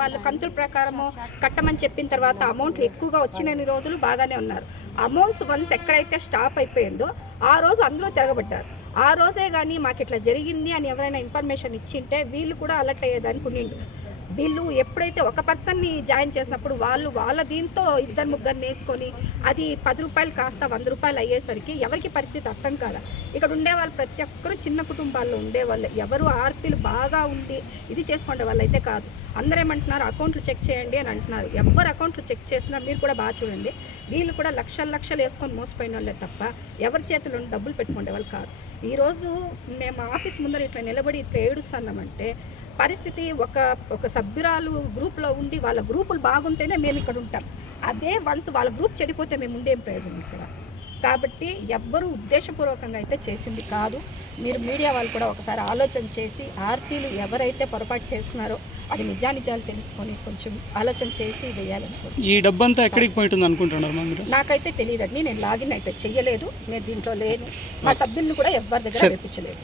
వాళ్ళు కంతుల ప్రకారము కట్టమని చెప్పిన తర్వాత అమౌంట్లు ఎక్కువగా వచ్చిన రోజులు బాగానే ఉన్నారు. అమౌంట్స్ వన్స్ ఎక్కడైతే స్టాప్ అయిపోయిందో ఆ రోజు అందరూ తిరగబడ్డారు. ఆ రోజే కానీ మాకు ఇట్లా జరిగింది అని ఎవరైనా ఇన్ఫర్మేషన్ ఇచ్చింటే వీళ్ళు కూడా అలర్ట్ అయ్యేదానికి ఉండిండు. వీళ్ళు ఎప్పుడైతే ఒక పర్సన్ని జాయిన్ చేసినప్పుడు వాళ్ళ దీంతో ఇద్దరు ముగ్గురిని వేసుకొని అది 10 రూపాయలు కాస్త 100 రూపాయలు అయ్యేసరికి ఎవరికి పరిస్థితి అర్థం కాల. ఇక్కడ ఉండేవాళ్ళు ప్రతి ఒక్కరు చిన్న కుటుంబాల్లో ఉండేవాళ్ళు, ఎవరు ఆర్పీలు బాగా ఉండి ఇది చేసుకునే వాళ్ళు అయితే కాదు. అందరూ ఏమంటున్నారు అకౌంట్లు చెక్ చేయండి అని అంటున్నారు. ఎవరు అకౌంట్లు చెక్ చేసినా మీరు కూడా బాగా చూడండి, వీళ్ళు కూడా లక్షలు వేసుకొని మోసపోయిన వాళ్ళే తప్ప ఎవరి చేతిలో డబ్బులు పెట్టుకునే వాళ్ళు కాదు. ఈరోజు మేము ఆఫీస్ ముందర ఇట్లా నిలబడి ఇట్లా ఏడుస్తున్నామంటే పరిస్థితి ఒక సభ్యురాలు గ్రూప్లో ఉండి వాళ్ళ గ్రూపులు బాగుంటేనే మేము ఇక్కడ ఉంటాం. అదే వన్స్ వాళ్ళ గ్రూప్ చెడిపోతే మేము ఉండేం ప్రయోజనం ఇక్కడ. కాబట్టి ఎవ్వరూ ఉద్దేశపూర్వకంగా అయితే చేసింది కాదు. మీరు మీడియా వాళ్ళు కూడా ఒకసారి ఆలోచన చేసి ఆర్టీలు ఎవరైతే పొరపాటు చేస్తున్నారో అది నిజాలు తెలుసుకొని కొంచెం ఆలోచన చేసి వేయాలనుకుంటున్నాను. ఈ డబ్బంతా ఎక్కడికి పోయింటుంది అనుకుంటున్నారు మీరు? నాకైతే తెలియదండి, నేను లాగిన్ అయితే చెయ్యలేదు, నేను దీంట్లో లేను, మా సభ్యులను కూడా ఎవరి దగ్గర వేయించలేదు.